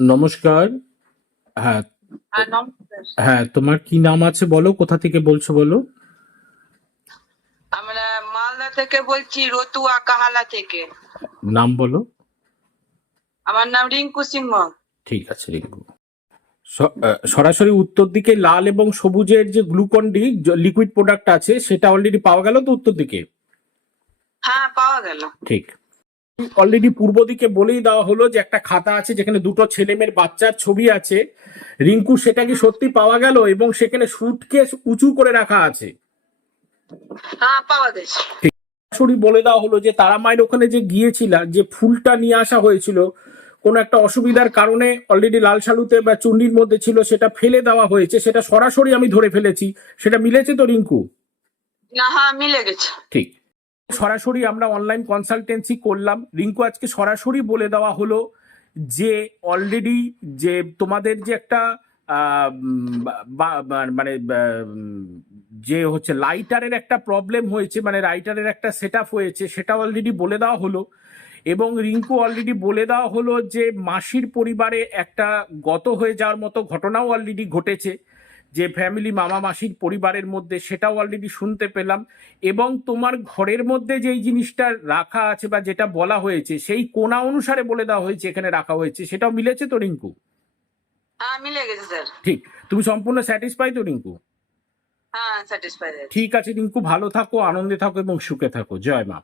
নমস্কার। হ্যাঁ হ্যাঁ হ্যাঁ তোমার কি নাম আছে বলো? কোথা থেকে বলছো বলো? আমরা মালদা থেকে বলছি রতুয়া কাহালা থেকে। নাম বলো। আমার নাম রিঙ্কু সিংহ। ঠিক আছে রিঙ্কু। স- সরাসরি উত্তর দিকে লাল এবং সবুজের যে গ্লুকন ডি লিকুইড প্রোডাক্ট আছে সেটা অলরেডি পাওয়া গেল তো উত্তর দিকে? হ্যাঁ পাওয়া গেল। ঠিক। অলরেডি পূর্ব দিকে বলেই দেওয়া হলো যে একটা খাতা আছে যেখানে দুটো ছেলে মেয়ের বাচ্চার ছবি আছে। রিঙ্কু সেটা কি সত্যি পাওয়া গেল এবং সেখানে সুটকেস উঁচু করে রাখা আছে? হ্যাঁ সরাসরি বলে দেওয়া হলো যে তারা মায়ের ওখানে যে গিয়েছিল যে ফুলটা নিয়ে আসা হয়েছিল কোনো একটা অসুবিধার কারণে অলরেডি লাল সালুতে বা চুন্ডির মধ্যে ছিল সেটা ফেলে দেওয়া হয়েছে। সেটা সরাসরি আমি ধরে ফেলেছি। সেটা মিলেছে তো রিঙ্কু? না হ্যাঁ মিলে গেছে। ঠিক। সরাসরি আমরা অনলাইন কনসালটেন্সি করলাম। রিঙ্কু আজকে সরাসরি বলে দেওয়া হলো যে অলরেডি যে তোমাদের যে একটা মানে যে হচ্ছে লাইটারের একটা প্রবলেম হয়েছে মানে রাইটারের একটা সেট হয়েছে, সেটা অলরেডি বলে দেওয়া হলো। এবং রিঙ্কু অলরেডি বলে দেওয়া হলো যে, মাসির পরিবারে একটা গত হয়ে যাওয়ার মতো ঘটনাও অলরেডি ঘটেছে। যে ফ্যামিলি মামা মাসির পরিবারের মধ্যে সেটাও অলরেডি শুনতে পেলাম এবং তোমার ঘরের মধ্যে যেই জিনিসটা রাখা আছে বা যেটা বলা হয়েছে সেই কোনা অনুসারে বলে দেওয়া হয়েছে এখানে রাখা হয়েছে। সেটাও মিলেছে তো রিঙ্কু? হ্যাঁ মিলে গেছে স্যার ঠিক। তুমি সম্পূর্ণ স্যাটিসফাই তো রিঙ্কু? হ্যাঁ ঠিক আছে রিঙ্কু ভালো থাকো আনন্দে থাকো এবং সুখে থাকো। জয় মা।